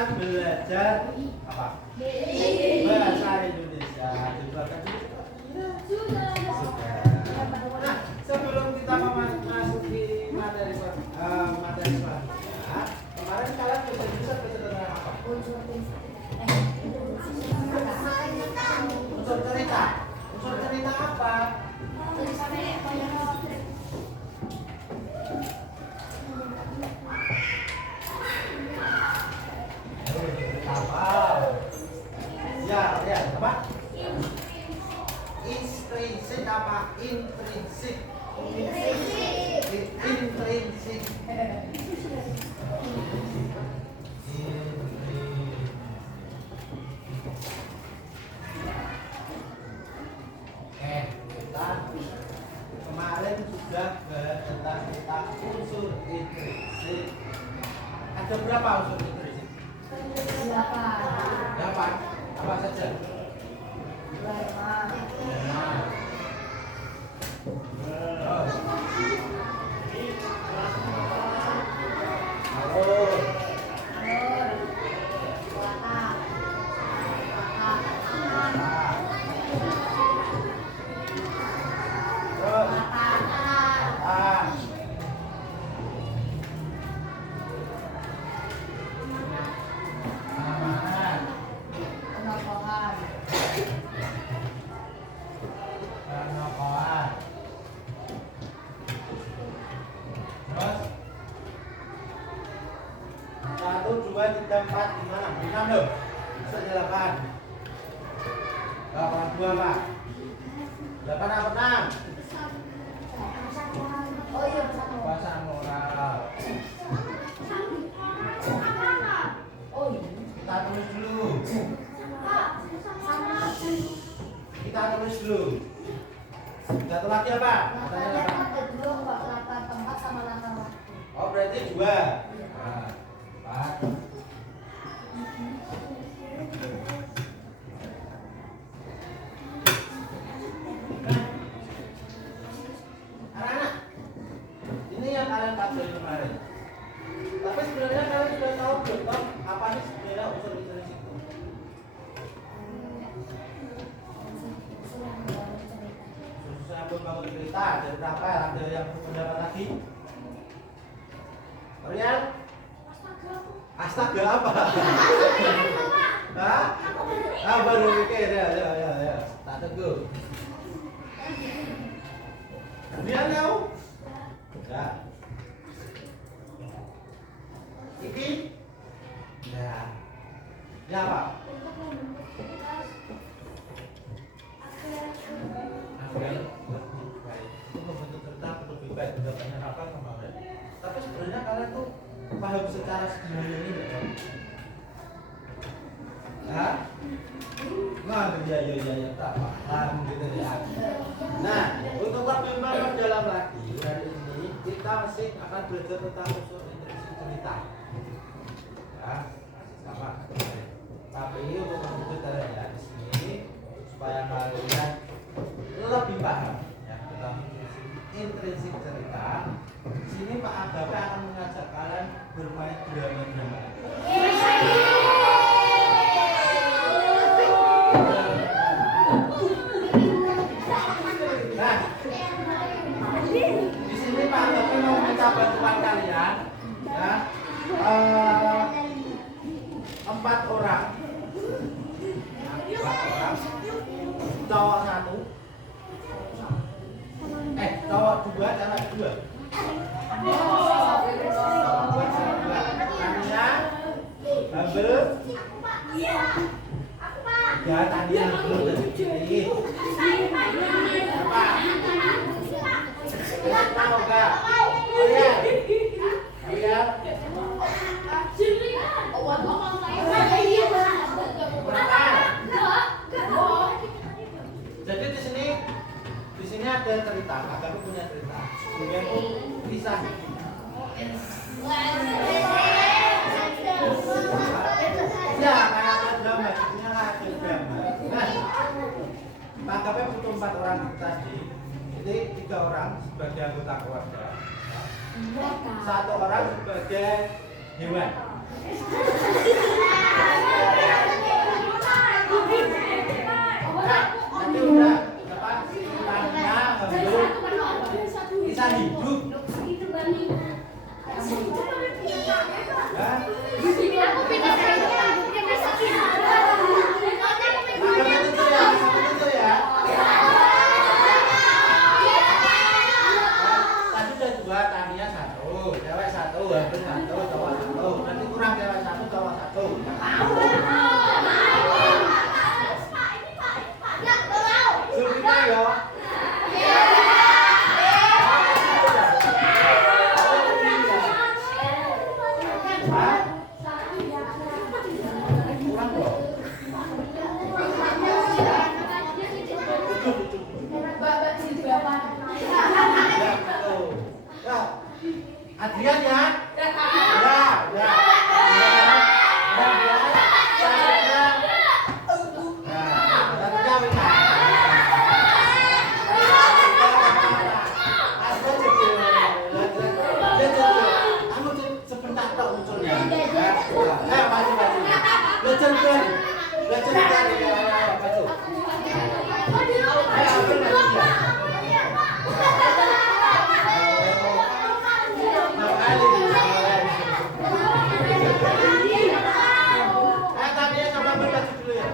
akan belajar apa? Bahasa Indonesia. Sudah. Nah, sebelum kita memasuki materi selanjutnya, kemarin kalian bisa tentang apa? Unsur cerita. Unsur cerita apa? Ya, apa? Intrinsik apa? Intrinsik. Kita kemarin sudah tentang unsur intrinsik. Ada berapa unsur intrinsik? 8. Apa saja? 1, 2, 3, 4, 5, 6 loh. Bisa 8. 2 Pak. 8 apa 6? Oh iya, bahasa moral. Oh iya. Kita tulis dulu. Satu lagi apa? Katanya apa? Tempat sama langkah waktu. Oh berarti 2. Anak-anak, ini yang kalian pelajari kemarin. Tapi sebenarnya kalian sudah tahu belum apa sih sebenarnya unsur intrinsik itu? Susun bangun cerita. Ada berapa? Ada yang pendapat lagi? Kalian? Astaga apa? Hah? Baru mikir ya. Tak teguh. Kemudian tahu? Ya. Iki? Ya. Ya apa? Itu membentuk cerita lebih baik pendapatnya apa kemarin. Tapi sebenarnya kalian tuh paham secara sebenarnya ini enggak? Hah? Nah, ya tak paham gitu ya. Nah, untuk lebih dalam lagi hari ini kita masih akan belajar tentang unsur intrinsik cerita. Ya, sama. Tapi untuk membentuk kalian ya di sini supaya kalian lebih paham ya tentang intrinsik cerita. Di sini Pak Agape akan mengajak kalian bermain drama-drama. Nah, di sini Pak Agape mau minta bantuan kalian ya. 4 orang. Cowok 1. Cowok 2, cewek 2. Tania, Babel. Ya, Tania belum jadi. Apa? Tahu enggak? Oh ya. Ya. Jadi di sini ada cerita, Agape punya cerita. Kemudian kisah. Ya, kayak drama, jadinya ada drama. Nah, Agape butuh 4 orang tadi. Jadi 3 orang sebagai anggota keluarga, 1 orang sebagai hewan. sebentar ya, baju. Ayo ambil baju. Tadi coba ambil baju dulu ya.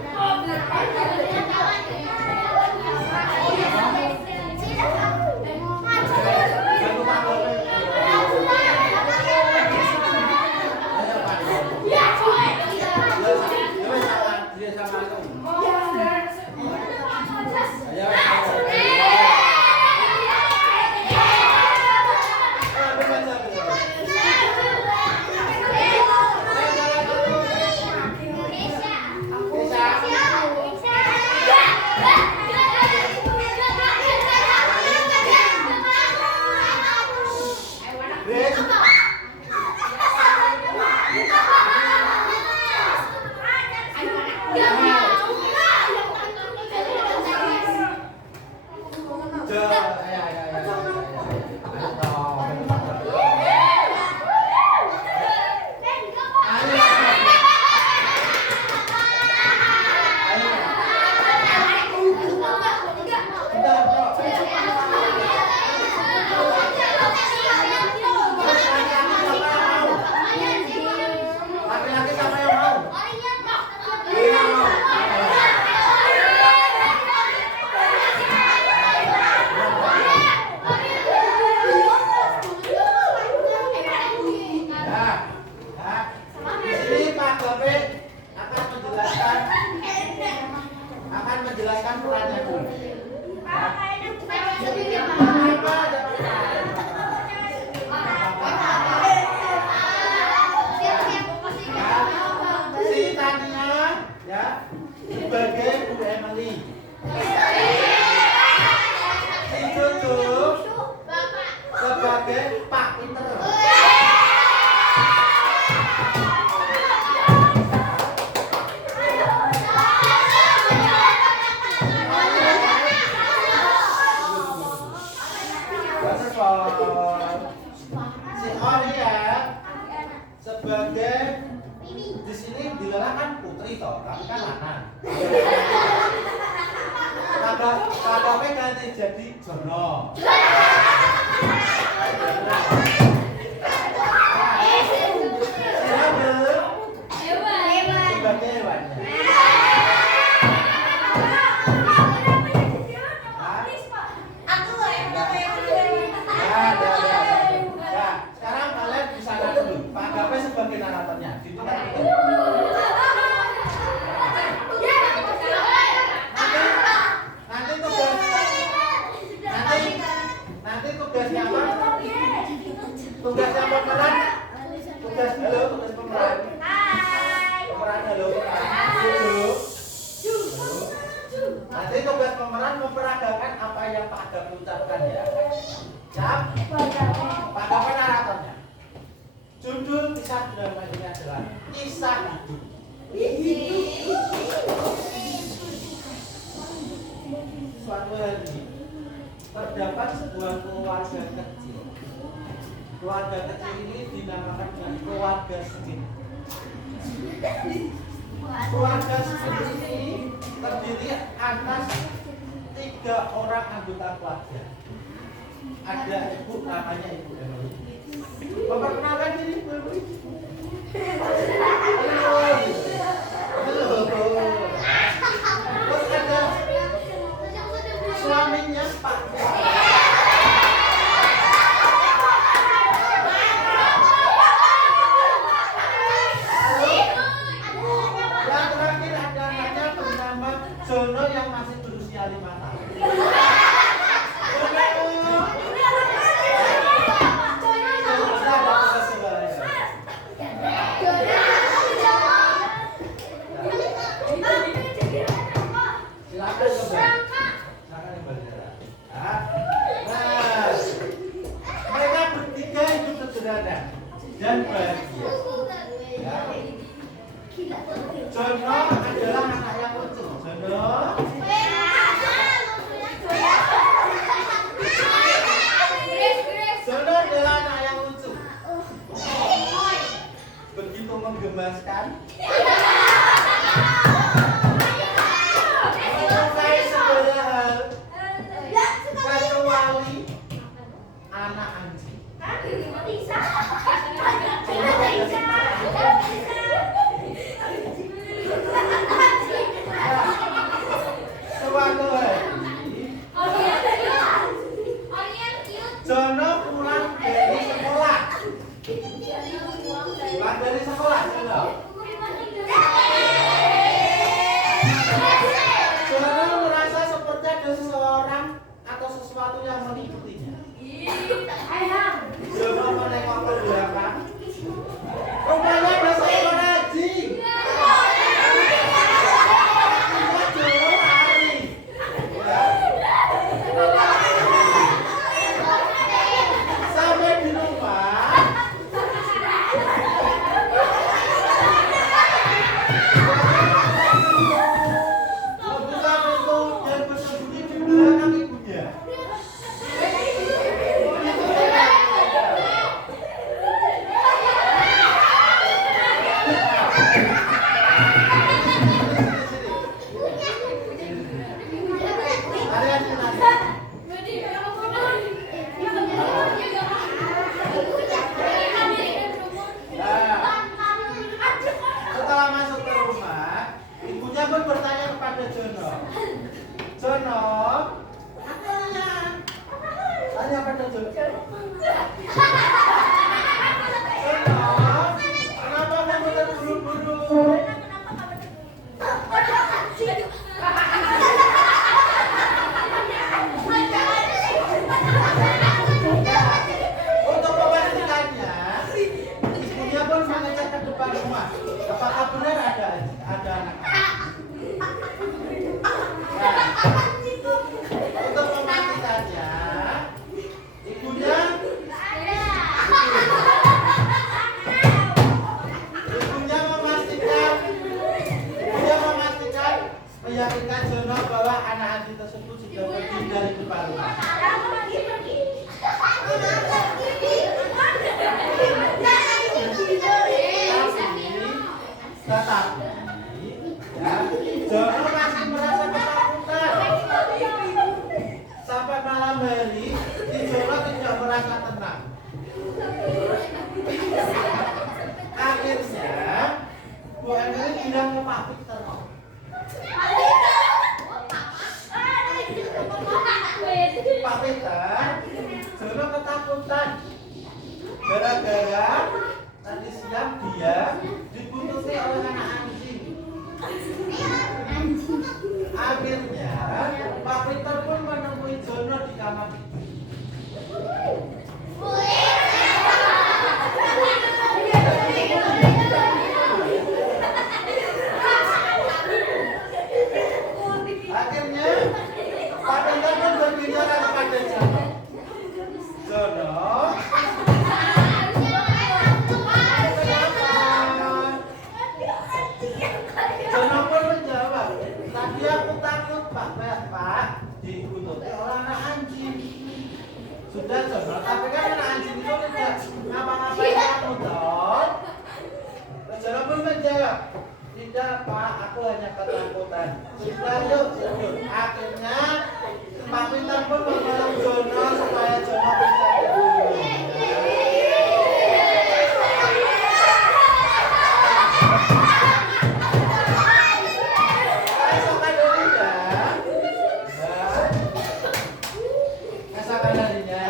Menjelaskan perannya dulu. Si Tania ya sebagai Bu Emily. Si Jojo sebagai Pak Peter. Si Ori ya sebagai di sini dilelah kan putri toh, tapi kan lanang. Kagaknya ganti jadi Jono. Sebagai hewannya. Sekarang kalian bisa dulu. Pak Gape sebagai naratornya. Gitu kan? Nanti tugasnya apa? Tugasnya pemeran. Tugas pemeran. Pemeran halo. Nanti tugas pemeran memperagakan apa yang Pak Gape ucapkan ya. Siap? Pak Gape naratornya. Judul kisah drama ini adalah kisah hidup. Suatu hari terdapat sebuah keluarga kecil. Keluarga kecil ini dinamakan dengan keluarga Skin. Keluarga Skin ini terdiri atas 3 orang anggota keluarga. Ada ibu namanya Ibu Emily. Memperkenalkan diri Ibu Emily. Terus ada suaminya Pak. Yang terakhir ada anaknya bernama Jono yang masih berusia 5 tahun. Mereka bertiga hidup sederhana dan bahagia. Ya. Jono adalah anak yang lucu. Jono adalah anak yang lucu. Begitu menggemaskan. sekolah, Jono merasa seperti ada seseorang atau sesuatu yang mengikutinya. Jono menengok ke belakang. Rupanya ada seekor anjing. Jono lari. Sampai di rumah. Membuka pintu dan bersembunyi di belakang ibunya. Setelah masuk ke rumah, ibunya pun bertanya kepada Jono. Jono, tanya pada Jono. Jono, kenapa kamu terburu-buru? Untuk memastikannya, ibunya pun mengecek ke depan rumah. Apakah benar ada anak? Untuk memastikannya, ibunya meyakinkan Jono bahwa anak anjing tersebut sudah pergi dari depan rumah. Tetapi, Jono masih merasa ketakutan. Sampai malam hari, Jono tidak merasa tenang. Akhirnya, Bu Emily bilang ke Pak Victor. Pak Peter, Jono ketakutan gara-gara tadi siang dia dibuntuti oleh anak anjing. Akhirnya Pak Peter pun menemui Jono di kamar. Akhirnya Pak Peter pun berbicara kepada Jono. Jono, Jono pun menjawab, tadi aku takut Pak dibuntuti oleh anak anjing. Sudah Jono, tapi kan anak anjing itu tidak ngapa-ngapain kamu toh. Jono pun menjawab, tidak Pak, aku hanya ketakutan. Sudah yuk. Akhirnya Pak Peter pun menolong Jono supaya Jono bisa tidur. Esokan harinya,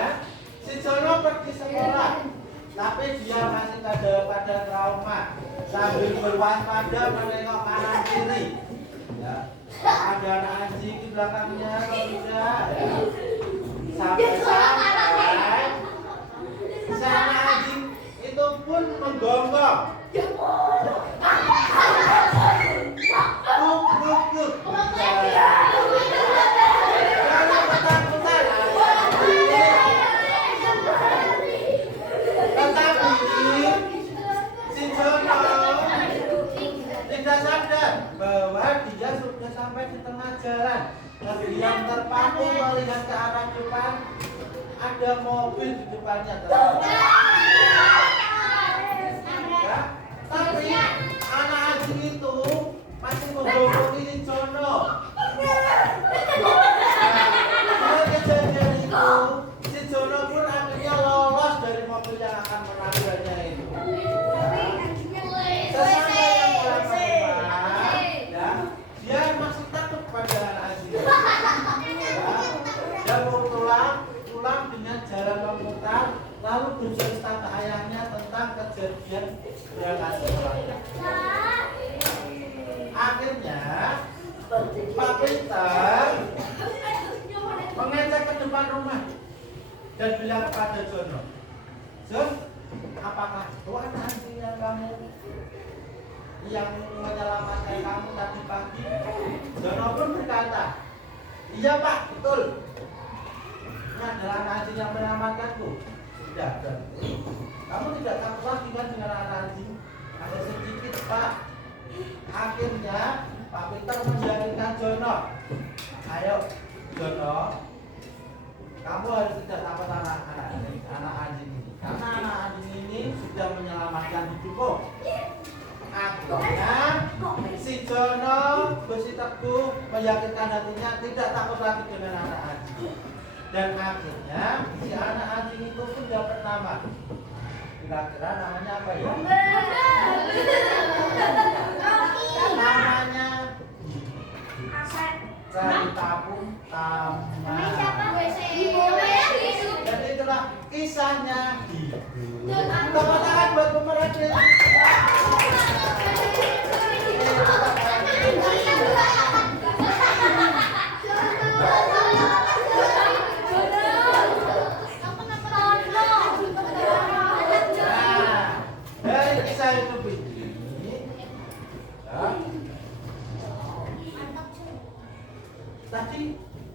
si Jono pergi sekolah, tapi dia masih pada trauma sambil berwaspada menengok kanan kiri. Ya. Ada anak anjing di belakangnya atau tidak? Ya. Sampai si anak anjing itu pun menggonggong. Kuk. Jangan ketakutan. Tetapi si Jono tidak sadar bahwa dia sudah sampai di tengah jalan. Yang terpaku melihat ke arah depan, ada mobil di depannya. Ya, tapi anak anjing itu masih menggolongi Jono. Nah, kejadian itu, si Jono pun akhirnya lolos dari mobil yang akan menabraknya itu. Sesampai yang pulang ke rumah, ya, dia masih takut pada anak anjing. Dia mau pulang dengan jalan memutar, lalu bercerita ke ayahnya tentang dan bilang kepada Jono, Jon, apakah Tuhan anjing yang kamu yang menyelamatkan kamu tadi pagi? Jono pun berkata, iya Pak, betul. Ini adalah anjing yang menyelamatkanku. Sudah, berarti kamu tidak takut lagi kan dengan anak anjing? Ada sedikit Pak. Akhirnya Pak Peter menyarankan Jono, ayo Jono, kamu harus tidak takut anak anjing ini, karena anak anjing ini sudah menyelamatkan hidupmu. Akhirnya si Jono bersih teguh meyakinkan hatinya tidak takut lagi dengan anak anjing. Dan akhirnya si anak anjing itu pun dapat nama. Kira-kira namanya apa ya? Namanya Cerita Pun Tamat. Dan itulah kisahnya Hidup. Tepuk tangan buat pemerannya. Dari kisah hidup ini, tadi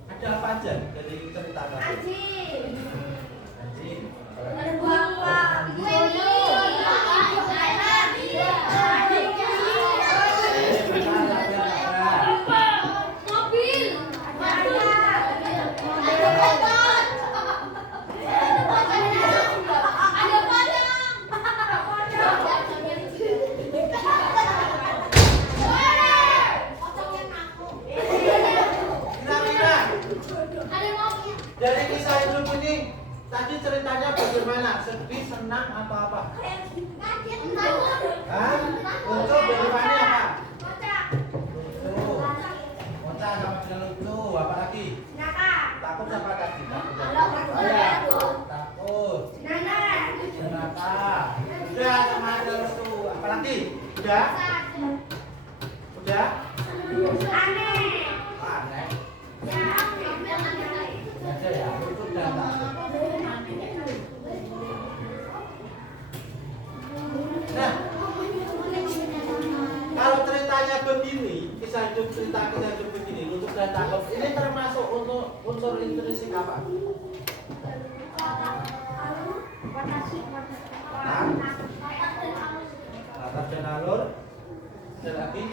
ada apa aja dari cerita tadi? Anjing. Ada bapak, dari kisah hidup ini tadi ceritanya bagaimana? Sedih, senang atau apa? Hah? Lucu, bagaimana apa? Lucu. Kocak sama dengan lucu. Apa lagi? Takut apa tadi? Oh ya. Takut. Jenaka. Udah sama aja lucu. Apa lagi? Udah? Udah? Aneh. Aja ya, lucu dan takut. Nah, kalau ceritanya begini, kisah hidup begini, lucu dan takut, ini termasuk untuk unsur intrinsik apa? Latar dan alur. Ada lagi?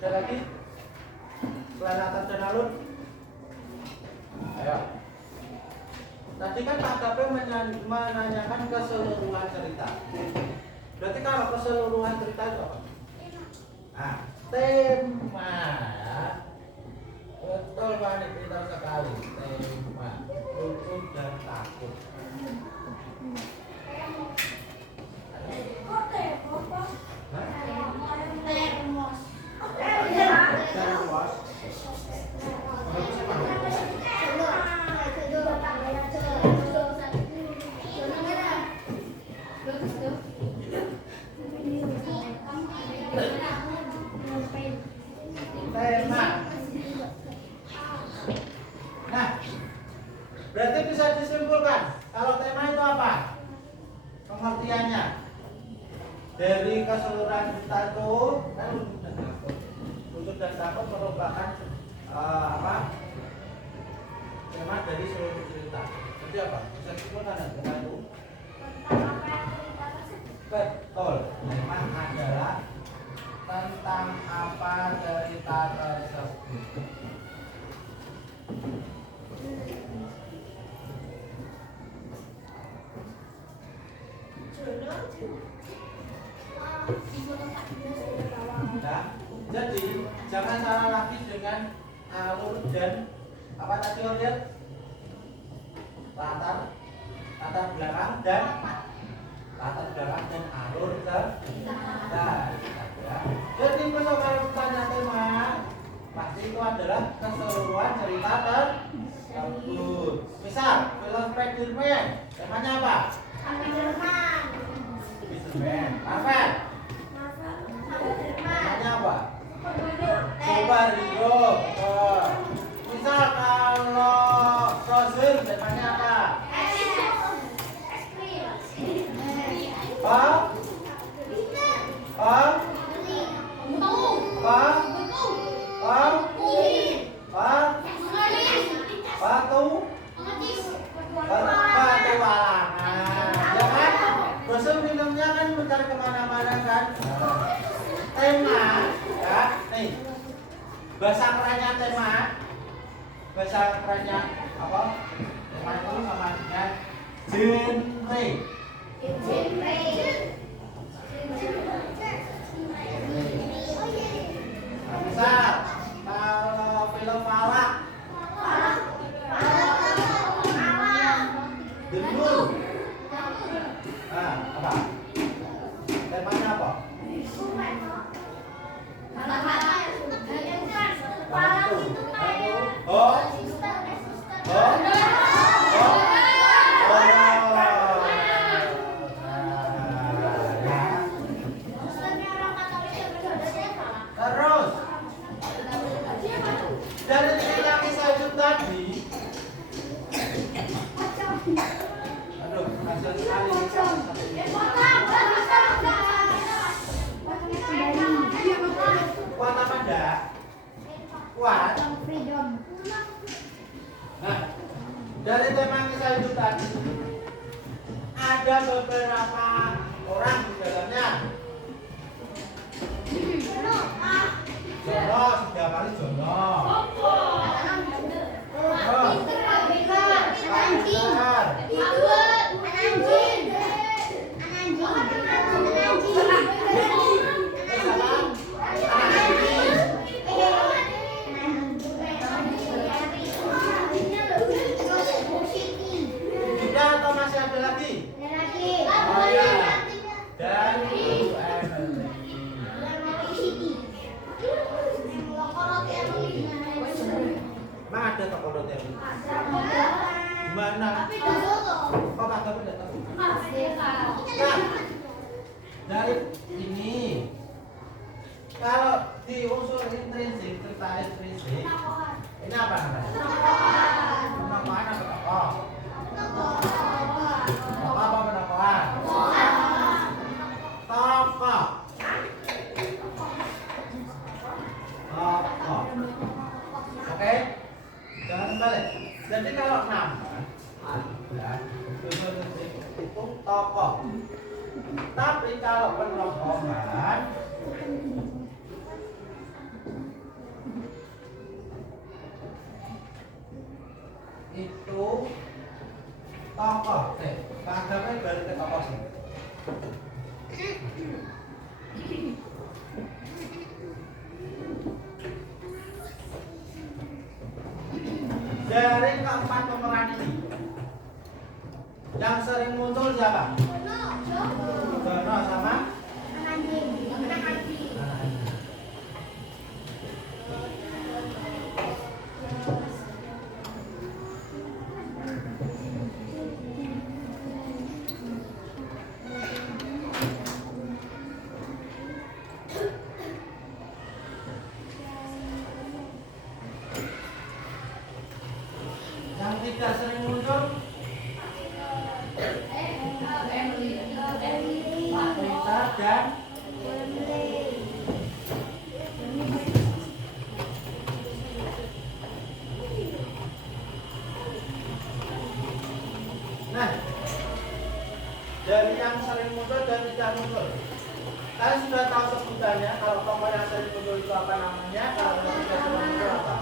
Ada lagi? Selain latar dan alur? Ayo. Tadi kan Pak KP menanyakan keseluruhan cerita. Berarti kalau keseluruhan cerita itu apa? Nah, tema. Betul Pak, ini pintar sekali. Tema, lucu dan takut. Tema. Nah, berarti bisa disimpulkan kalau tema itu apa? Pengertiannya dari keseluruhan cerita itu kan lucu dan takut merupakan apa? Tema dari seluruh cerita. Jadi apa? Bisa disimpulkan ya, tema itu? Betul. Tema adalah tentang apa cerita tersebut. Nah, jadi jangan salah lagi dengan alur dan apa tadi lihat latar belakang dan alur cerita. Jadi kalau ditanya tema, pasti itu adalah keseluruhan cerita tersebut. Misal film Spider-Man, temanya apa? Spider-Man. Marvel. Temanya apa? Coba Ringo. Misal kalau frozen temanya apa? Apa? Apa? Apa? Batu walangan, ya kan? Frozen filmnya kan mencari kemana-mana kan? Tema, ya, nih. Bahasa kerennya tema, bahasa kerennya apa? Tema itu sama dengan genre. Nah, misal kalau film Falak, Demur, nah apa? Temanya apa? Oh, terus dari cerita kisah hidup tadi, aduh, kasihan sekali. Kuat apa enggak? Kuat. Nah, dari tema kisah hidup tadi, ada beberapa orang di dalamnya. Jono, setiap hari Jono. Sudah atau masih ada lagi? Oh ya. Dan Emang ada toko roti yang gimana? Kok kagak udah tahu? Nah, dari ini kalau di unsur intrinsik serta ekstrinsik ini apa namanya? Penamaan apa tokoh? Tokoh apa penamaan? Tokoh. Tokoh. Oke? Jangan balik. Jadi kalau nama ada unsur intrinsik itu tokoh. Tapi kalau penokohan itu tokoh. Kagaknya balik ke tokoh sih. Dari keempat pemeran ini, yang sering muncul siapa? Jono sama yang tidak sering muncul. Pak Rita dan nah, dari yang sering muncul dan tidak muncul, kalian sudah tahu sebutannya. Kalau tokoh yang sering muncul itu apa namanya? Kalau yang tidak sering muncul apa?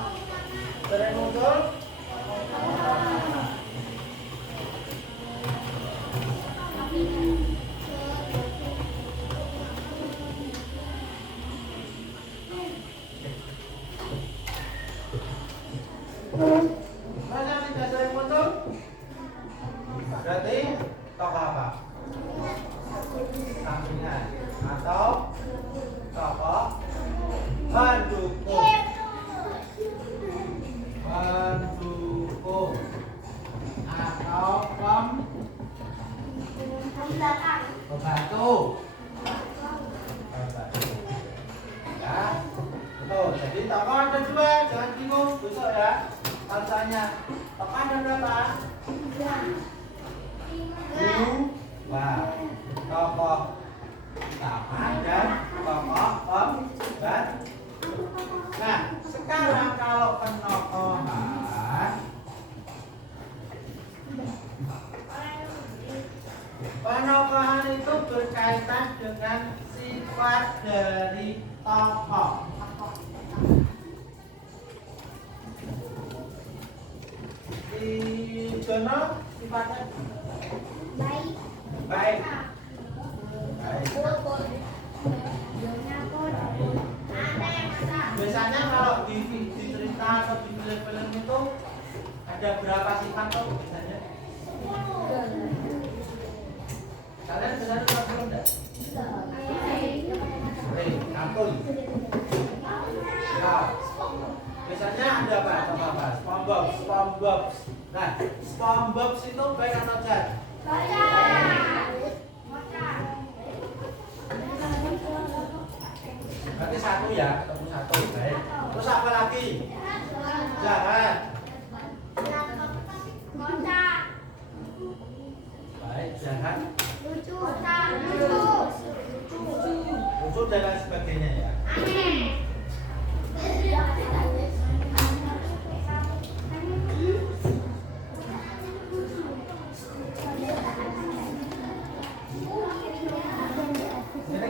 Sering muncul mana yang tidak sering muncul? Berarti tokoh apa? Sampingan atau tokoh pendukung. Pendukung atau pembantu. Ya, betul. Jadi tokoh ada 2, jangan bingung besok ya. Kalau tanya, tokoh ada berapa? 2. Tokoh utama dan tokoh pembantu. Nah, sekarang kalau penokohan itu berkaitan dengan sifat dari tokoh. Di Jono sifatnya Baik. baik. Biasanya kalau di cerita atau di film-film itu ada berapa sifat tuh biasanya? Kalian benar nonton film enggak? Sering, kampung. Nah, biasanya ada apa? SpongeBob. Nah, SpongeBob itu baik atau jahat? Berarti 1 ya, ketemu 1 baik. Terus apa lagi? Jahat. Baik, jahat. Lucu dan lain sebagainya ya. Ini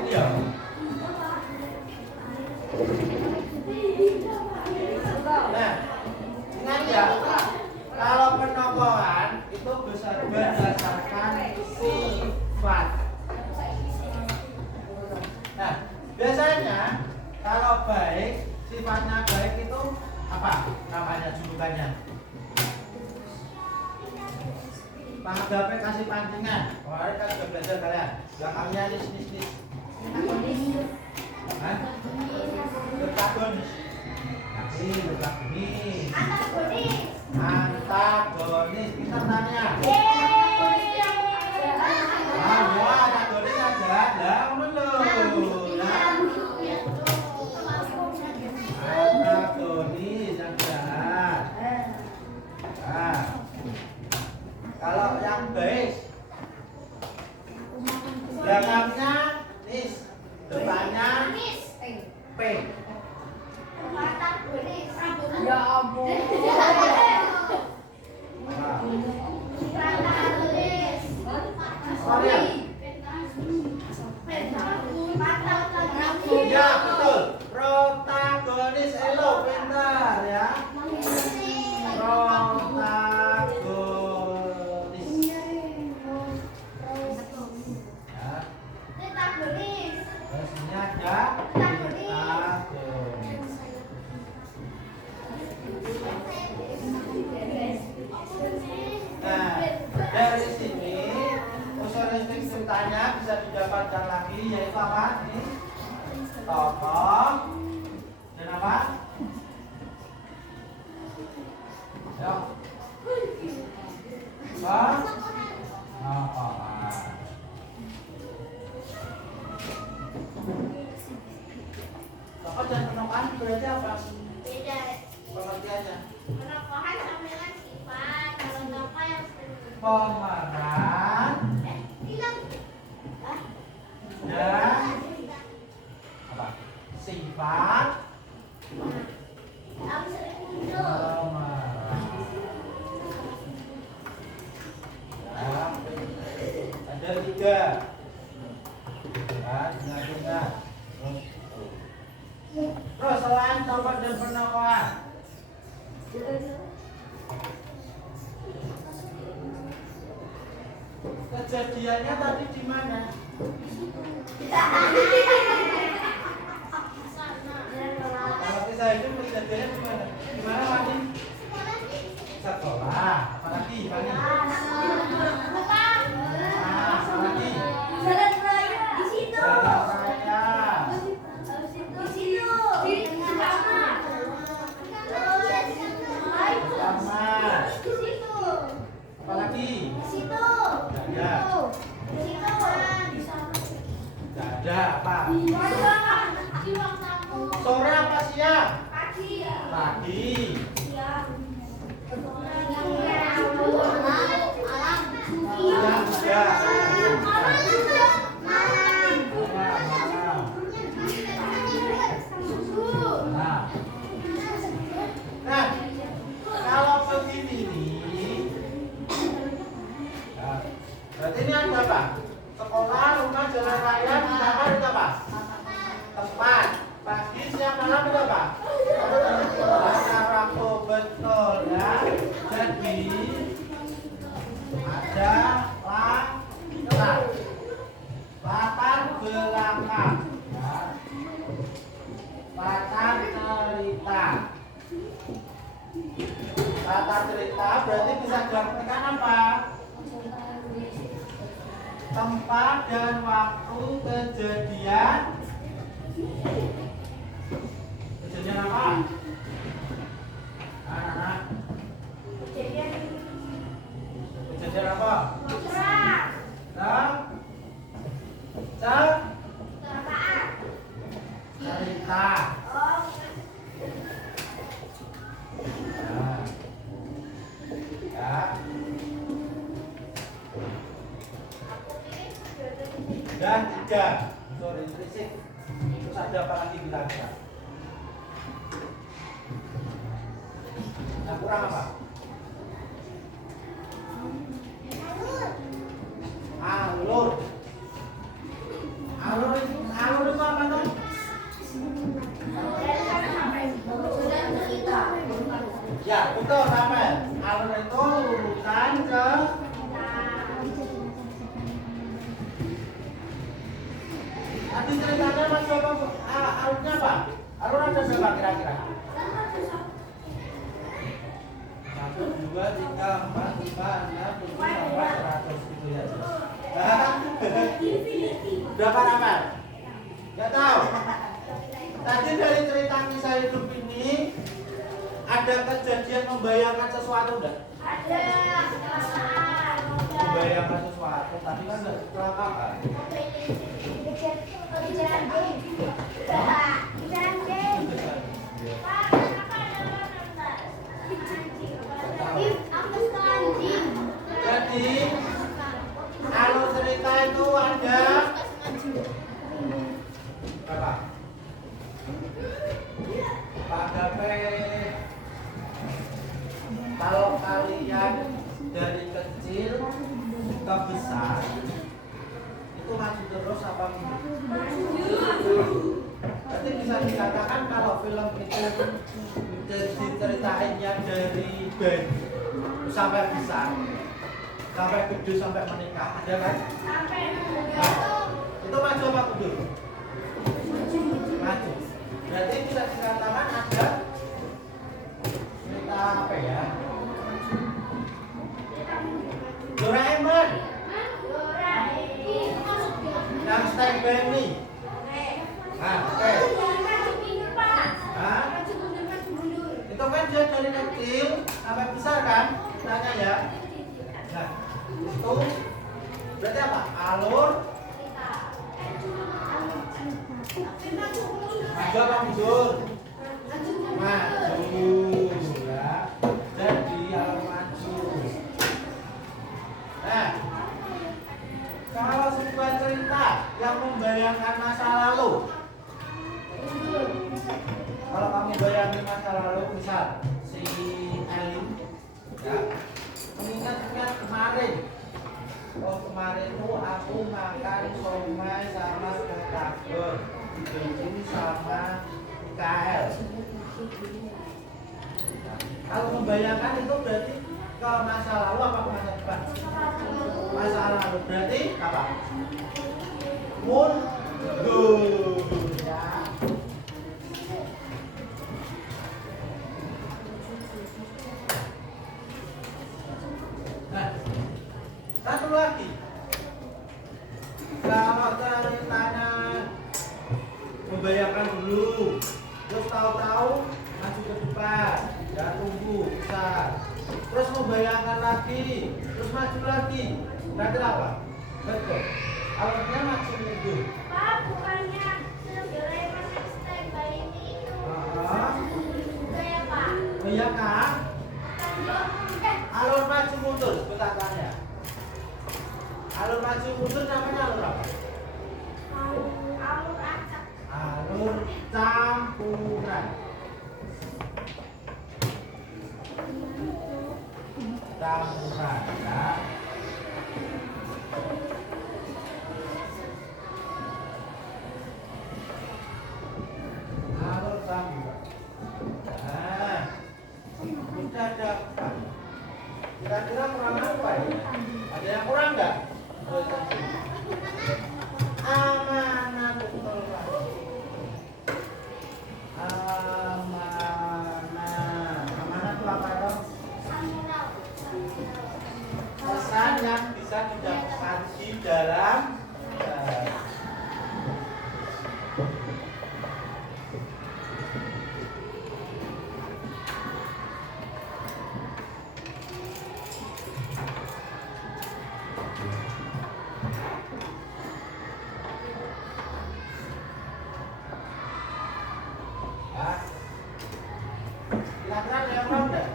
dia. Nah, ingat ya, kalau penokohan itu berdasarkan sifat. Nah, biasanya kalau baik, sifatnya baik itu apa namanya julukannya? Pengadapnya kasih pancingan. Kemarin kan sudah belajar kalian. Belakangnya nis. Hah? Protagonis. Antagonis. Kita tanya. Antagonis aja. Lah, belum. Antagonis yang jahat. Nah, kalau yang baik, belakangnya nis, depannya P. Ya ampun. Ya betul, protagonis elo benar ya. Protagonis. Ya. Terus ini ada protagonis. Nah, dari sini unsur ceritanya bisa didapatkan lagi yaitu apa? Ini tokoh dan apa? Ya. Penokohan. Tokoh dan penokohan berarti apa? Beda. Pengertiannya. Penokohan sama dengan sifat. Kalau tokoh yang Pemeran dan apa? Sifat pemeran. Ya. Ada 3. Ya, ingat. Terus selain tokoh dan penokohan, kejadiannya tadi di mana? Kalau kisah itu kejadiannya di mana? Di mana Wani? Sekolah. Apalagi Wani? Apalagi? Jalan raya di situ. Jalan raya. Di situ. Di mana? Sama. Di situ. Apalagi? Di situ. Ada. Di situ. Di sana. Tidak ada apa? Di ruang tamu. Sore apa siang? Pagi. Pagi. Siang juga. Nah, kalau begini nih, nah, berarti ini ada apa? Sekolah, rumah, jalan raya, tindakan itu apa? Tempat. Pagi, siang, malam itu apa? Ada waktu, betul ya. Jadi ada latar, latar belakang, ya. Latar cerita. Latar cerita berarti bisa diartikan apa? Tempat dan waktu kejadian. Kejadian apa? Anak-anak. Kejadian apa? Cerita. Nah. Ya. Dan tiga. Sorry, berisik. Terus ada apa lagi kita bisa? Nah, kurang apa? Alur. Alur itu apa tuh? Ya, betul sampai. Alur itu urutan ke tadi ceritanya Mas Bapak alurnya apa? Alur ada berapa kira-kira? 1, 2, 3, 4, 5, 6, 7, sampai 100 gitu ya. Berapa nama? Gak tahu. Tadi dari cerita kisah hidup ini ada kejadian membayangkan sesuatu enggak? Ada. Membayangkan sesuatu, tapi kan enggak kecelakaan. Jadi alur cerita itu ada berapa? Pak Gape, kalau kalian dari kecil ke besar itu maju terus apa mundur? Berarti bisa dikatakan kalau film itu diceritainnya dari bayi sampai besar, sampai gede, sampai menikah, ada kan? Nah, itu maju apa mundur? Maju. Berarti bisa dikatakan ada cerita apa ya? Doraemon. Yang Stand By Me. Nah, oke. Hah? Itu kan dia dari kecil sampai besar kan? Tanya ya. Nah, itu berarti apa? Alur maju apa mundur? Maju ya. Jadi alur maju. Nah, kalau sebuah cerita yang membayangkan masa lalu, kalau kamu bayangin masa lalu, misal si Elin ya, mengingat-ingat kemarin. Oh, kemarin tuh aku makan somai sama ketagor, dibikin sama KL. Kalau membayangkan itu berarti ke masa lalu apa ke masa depan? Masa lalu berarti apa? Mundur ya. Nah, satu lagi. Kalau ceritanya membayangkan dulu, terus tahu-tahu maju ke depan, ya tunggu besar. Terus membayangkan lagi, terus maju lagi. Berarti apa? Betul. Alurnya maju mundur. Pak, bukannya Doraemon yang Stand By Me itu. iya kan? Alur maju mundur, sebentar tanya. Alur maju mundur namanya alur apa? Alur acak. Alur campuran. Campuran, ya. Alur campuran. Nah, sudah dapat. Kira-kira kurang apa ya? Ada yang kurang nggak? Amanah terlarang. Amanah itu apa dong? Pesan yang bisa didapatkan di dalam kira-kira ada yang kurang nggak?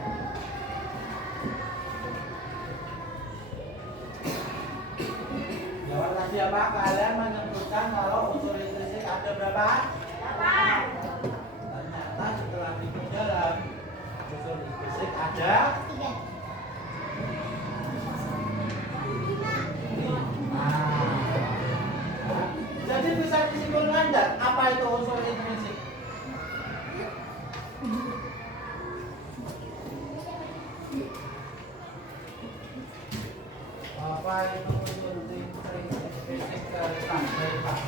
Jawab tadi apa? Kalian menyebutkan kalau unsur intrinsik ada berapa? 8. Ternyata setelah diperdalam unsur intrinsik ada 5. Jadi bisa disimpulkan nggak apa itu unsur intrinsik? Apa itu unsur intrinsik Pak?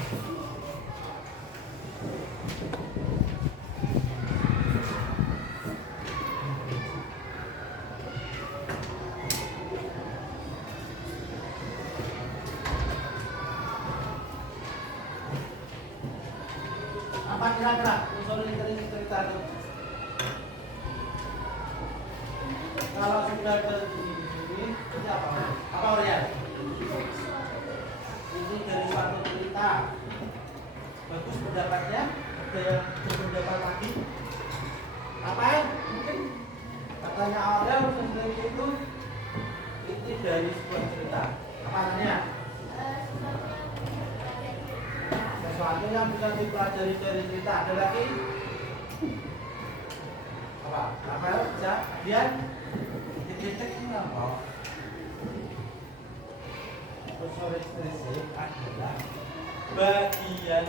Apa kira-kira unsur intrinsik cerita itu? Kalau sudah berdiri ini apa? Apa Orian? Ini dari suatu cerita. Bagus pendapatnya. Ada yang berpendapat lagi? Apa? Mungkin katanya Orian unsur intrinsik itu dari sebuah cerita. Apa namanya? Sesuatu yang bisa dipelajari dari cerita. Ada lagi? Apa? Rafael bisa? Adian? Titik-titik ini apa? Unsur intrinsik adalah bagian-bagian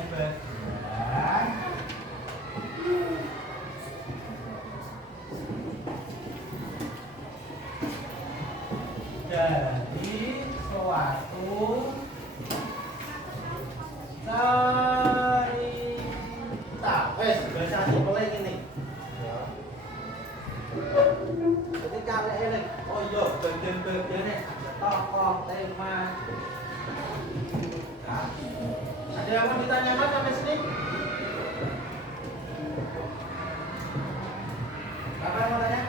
dari suatu cerita. Bahasa simpelnya ini. Jadi kalau ini, oh iya, bagian-bagiannya ada tokoh, tema. Nah, ada yang mau ditanyakan sampai sini? Apa yang mau tanya?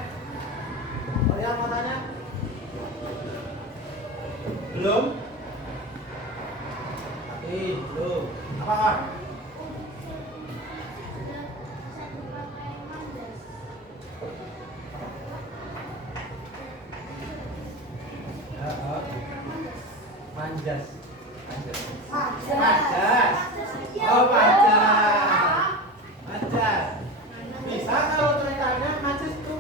Ada yang mau tanya? Belum? Belum. Apa kan? Manjas. Oh, manjas. Bisa kalau ceritanya manjas itu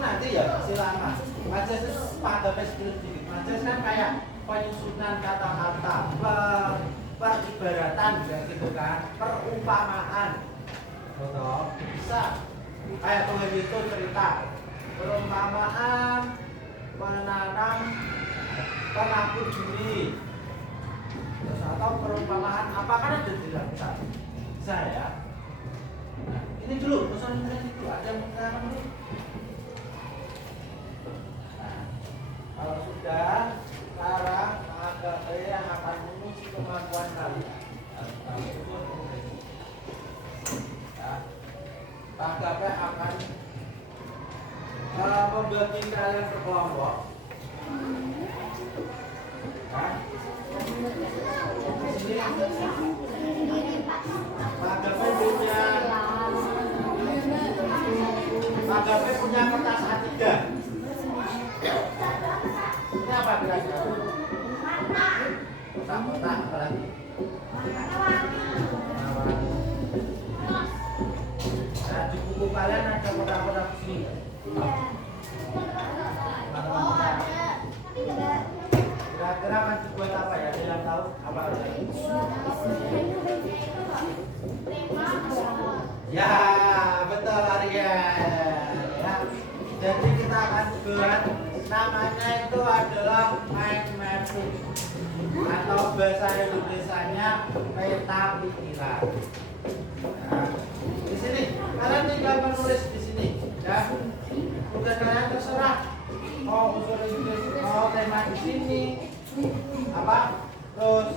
nanti ya masih lama. Manjas itu pada sedikit. Manjas kan kayak penyusunan kata-kata, peribaratan gitu kan, perumpamaan. Betul. Bisa. Kayak tulis itu cerita, perumpamaan, menanam penakut diri. Terus atau perumpamaan apa kan ada di dalam bisa ya. Nah, ini dulu pesan itu ada yang menanam dulu. Nah, kalau sudah sekarang maka saya akan menguji kemampuan kalian. Pak Gape akan membagi kalian ke kelompok. Pak Gape punya Pak Gape punya kertas A3. Ini apa kira-kira? Kotak-kotak apa lagi? Nah, di buku kalian ada kotak-kotak sini. Kira-kira kan dibuat apa ya? Ada yang tahu apa? Ya, betul Arya. Ya. Jadi kita akan buat namanya itu adalah mind mapping atau bahasa Indonesianya peta pikiran. Nah, di sini kalian tinggal menulis di sini, ya. Udah kalian terserah mau unsur Inggris, mau tema di sini, apa? Terus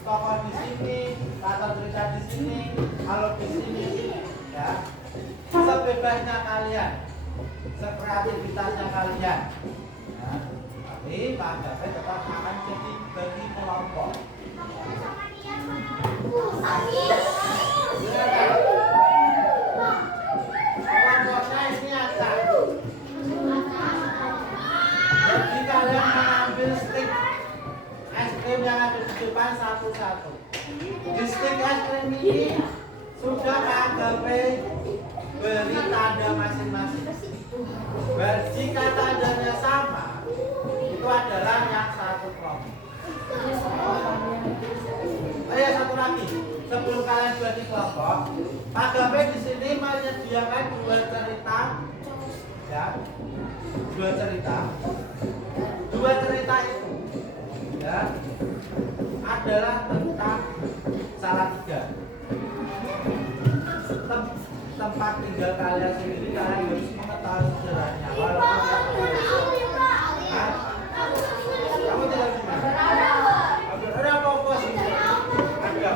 tokoh di sini, latar cerita di sini, alur di sini, ya. Sebebasnya kalian, sekreativitasnya kalian. Ya. Tapi Pak Gape tetap akan jadi bagi kelompok. Kelompoknya ini ada. Jadi kalian mengambil stick es krim yang ada di depan satu-satu. Di stick es krim ini sudah Pak Gape beri tanda masing-masing. Jika tandanya sama, itu adalah yang satu kelompok. Ayo satu lagi, sebelum kalian bagi kelompok, Pak Gape di sini menyediakan dua cerita, ya, dua cerita itu, ya, adalah tentang Salatiga. Tempat tinggal kalian sendiri, kalian harus mengetahui sejarahnya. Kamu tinggal di mana? Ada apa sih? Ada.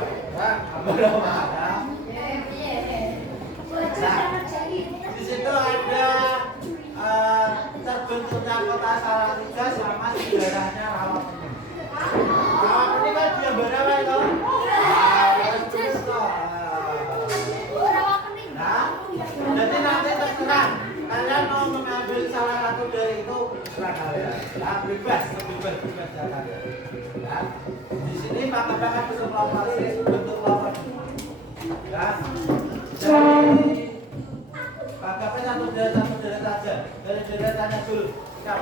Di situ ada terbentuknya kota Salatiga sama sejarahnya Rawapening. Rawapening kan dia berapa itu? Jadi nanti terserah kalian mau mengambil salah satu dari itu terserah kalian. Ya, bebas ya kalian. Ya. Di sini Pak Gape akan bentuk kelompok bentuk kelompok. Ya. Jadi Pak Gape satu deret saja. Dari deretannya dulu. Siap,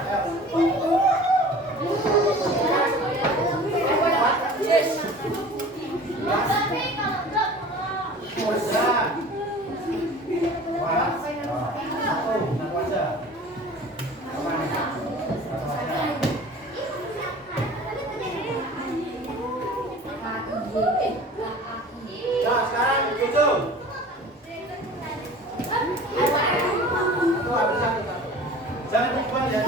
Nah, sekarang tujuh. Jangan dibuang ya.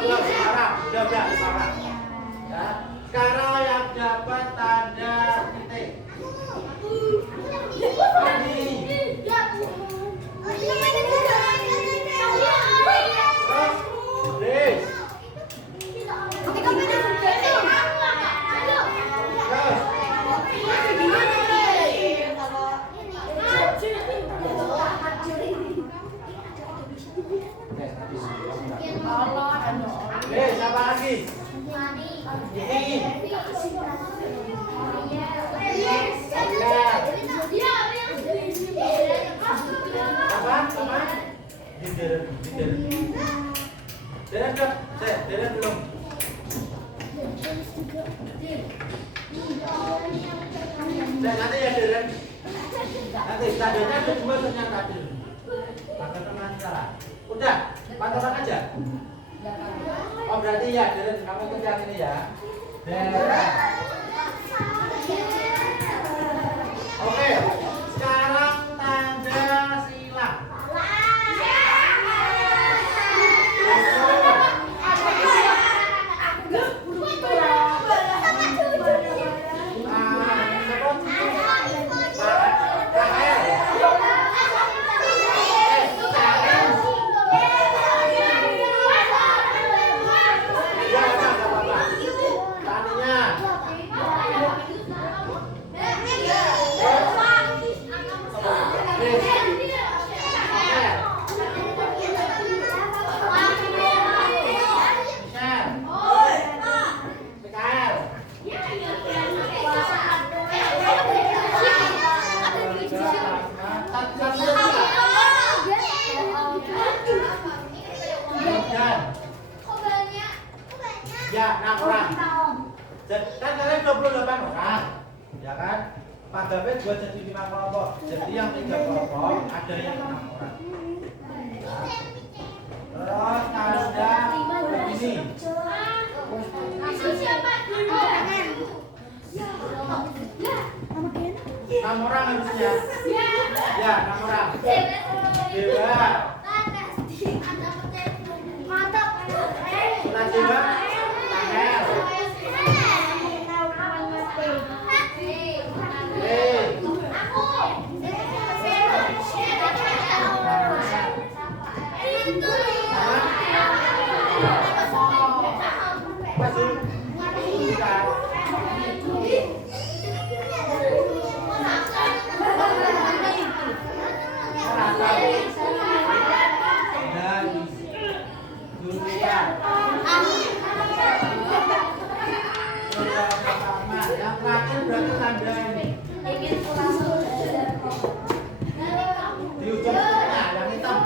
belum. Sekarang, udah sekarang. Ya. Sekarang yang dapat tanda titik. Ini. Terus, siapa lagi? Ini. Apa? Deret belum. Nanti ya deret. Nanti tandanya ada dua ternyata tadi. Maka teman salah. Udah, pantauan aja. Oh berarti ya deret kamu ikut yang ini ya. Deret. Oke, sekarang tanda silang. Ya, 6 orang. Kan kalian 28 orang. Ya kan? Pak Gapet buat jadi 5 kelompok. Jadi yang 3 kelompok ada yang 6 orang. Terus tanda begini. Enam orang harusnya. Ya, 6 orang. Dewa. Najwa. Yang terakhir berarti tanda ini di ujung tengah yang hitam.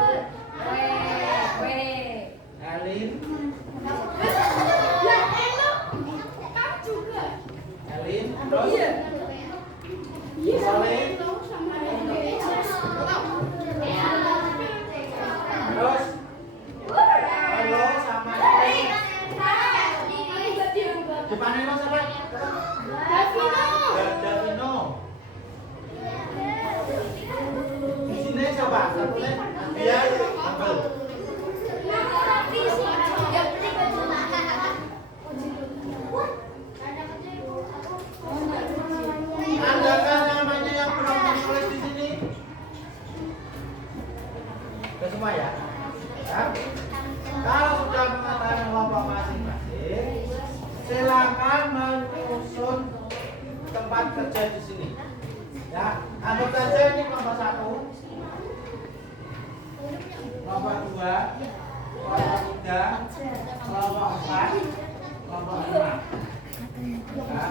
Elin. Elin. Terus Soleh. Terus Elo sama depan Elo siapa? Davino. Di sini siapa? Satunya dia Abel. Adakah namanya yang pernah menulis di sini? Sudah semua ya? Ya. Kalau sudah mengetahui kelompok masing-masing, silakan menyusun tempat kerja di sini. Ya, anggap saja ini kelompok 1, kelompok 2, kelompok 3, kelompok 4, kelompok 5. Ya.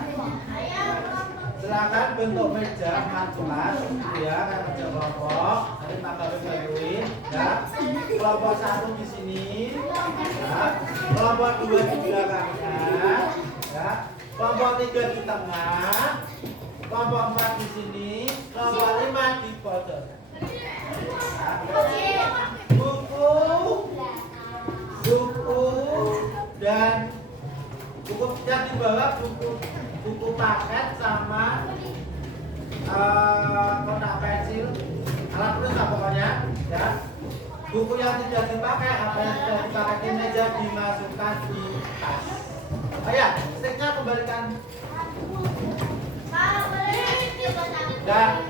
Silakan bentuk meja 14 ya, kan meja kelompok. Nanti Pak Gapet bagiin ya. Kelompok 1 di sini ya. Kelompok 2 di belakangnya ya. Kelompok 3 di tengah. Kelompok 4 di sini. Kelompok 5 di pojok. Ya. Buku dan buku yang dibawa buku paket sama kotak pensil, alat tulis lah pokoknya ya. Buku yang tidak dipakai, apa yang tidak dipakai di meja dimasukkan di tas. Ayo, sticknya kembalikan. Dah.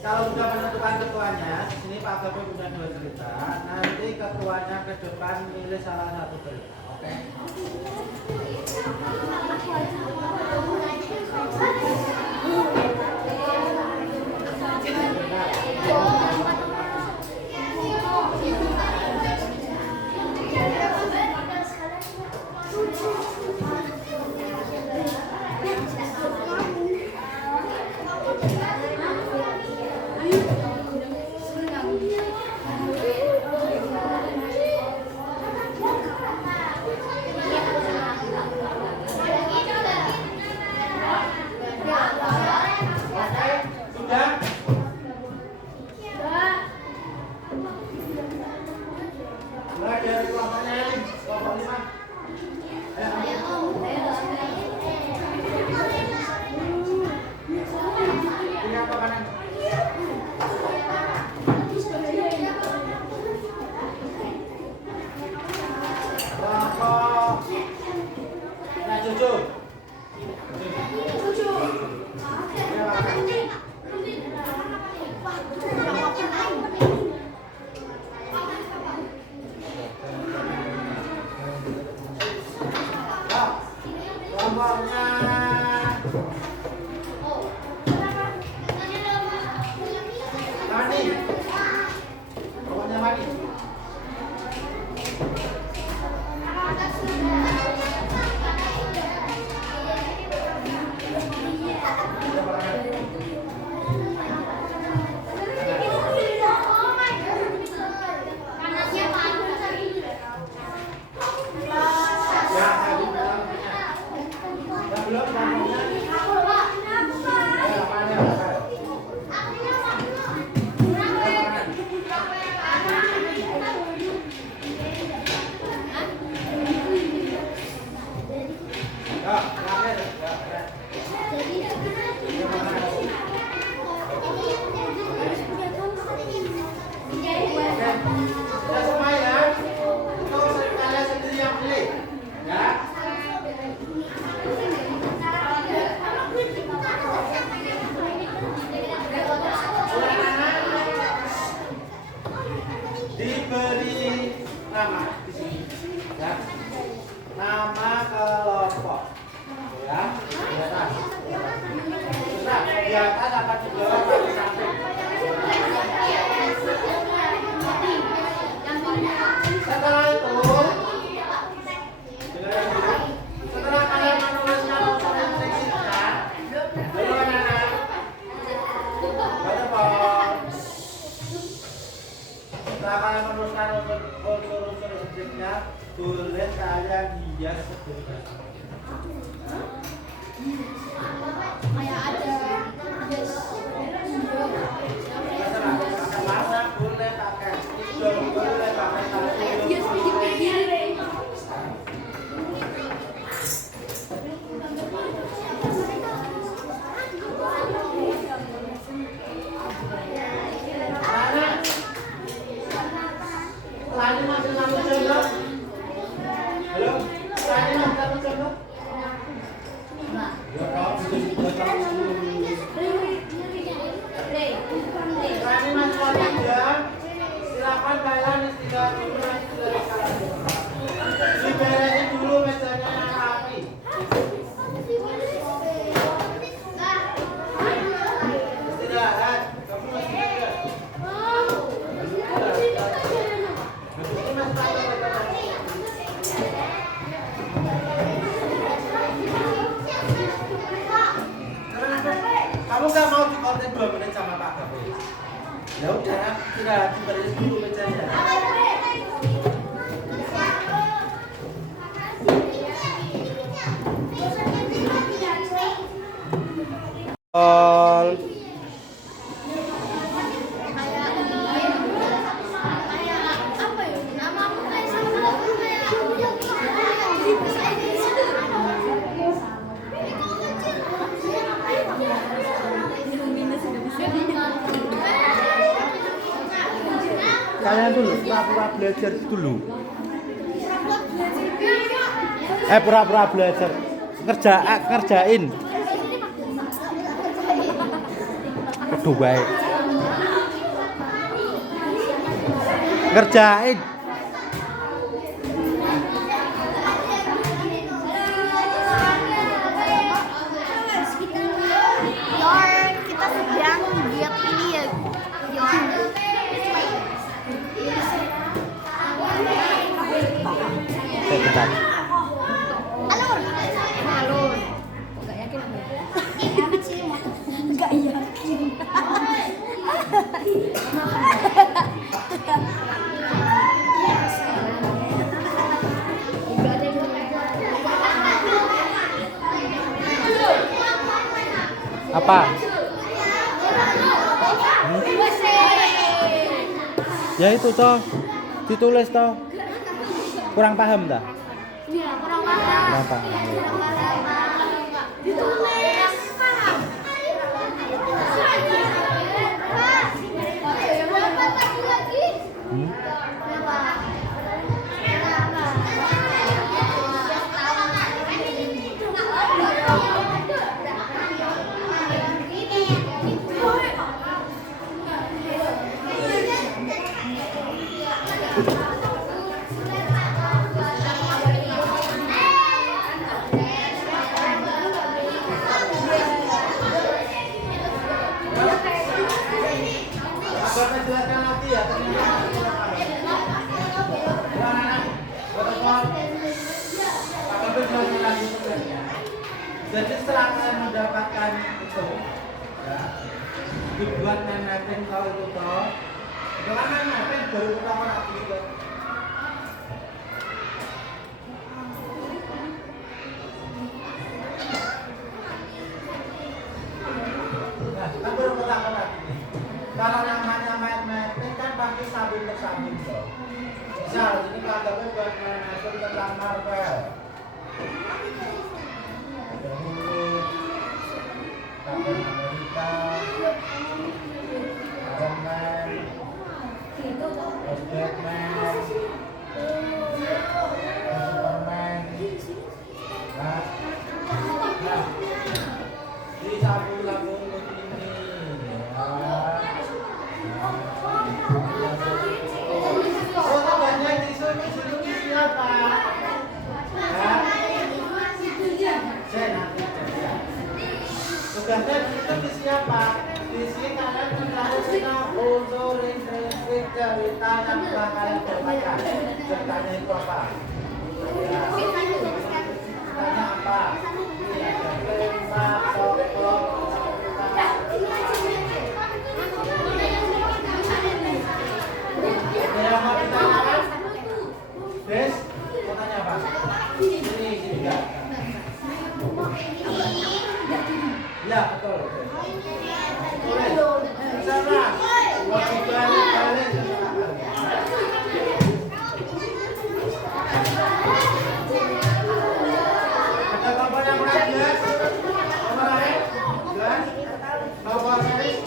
Kalau sudah menentukan ketuanya, sini Pak Gapi punya dua cerita. Nanti ketuanya ke depan milih salah satu cerita, oke? Mani. Pokoknya mani. Diberi nama di sini, ya. Nama kelompok, ya. Nah, di atas akan dijawab di samping. Setelah itu, setelah kalian menuliskan unsur intrinsipnya, dulu anak-anak, setelah kalian menuliskan unsur intrinsipnya, tulis kalian hias sedemikian. Kayak ada Terserah, pakai warna boleh, pakai hijau boleh, pakai satu. Lagi masih satu jodoh. Halo, lagi masih satu jodoh. Ya, kau bisa Lagi masih satu jam. Silakan kalian istirahat dulu nanti dari sekarang. Diberesin dulu mejanya yang rapi. Istirahat. Kamu masih kerja. Kamu nggak mau dikonten 2 menit sama Pak Gape? Ya udah, kita diberesin dulu mejanya. apa ya? Nama aku kayak sama kayak Kalian dulu pura-pura belajar dulu. Pura-pura belajar. Ngerjain. Aduh baik. Ngerjain. kita sedang diet ini ya. Bentar. Alur. Enggak yakin aku. Amat sih. Enggak yakin. Apa? Ya itu toh. Ditulis toh. Kurang paham dah? Iya, kurang paham. Kurang paham. Ditulis paham. Jadi setelah kalian mendapatkan itu, ya, dibuat mapping tahu itu toh, itu kan mapping baru pertama lagi gitu. Nah, kan baru pertama lagi. Kalau namanya mapping kan pasti sambung bersambung toh. Misal ini kantornya buat mapping tentang Marvel. Captain America, Iron Man, Batman, Superman. Nah, disambung-sambung ini. Oh, banyak di sini siapa? Saya nanti kerja. Tugasnya itu di siapa? Di sini kalian mencari unsur intrinsik cerita yang telah kalian bacakan. Ceritanya itu apa? Ya. Ceritanya apa? Ini ada tema, tokoh, ada yang mau ditanyakan? Des, mau tanya apa? Sini enggak. Ya, betul. Sama. Balik. Ada kabar yang kurang jelas? Kabar lain? Jelas? Mau bahas ini?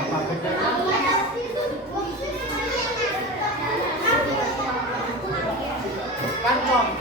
Apa bedanya? Kantong.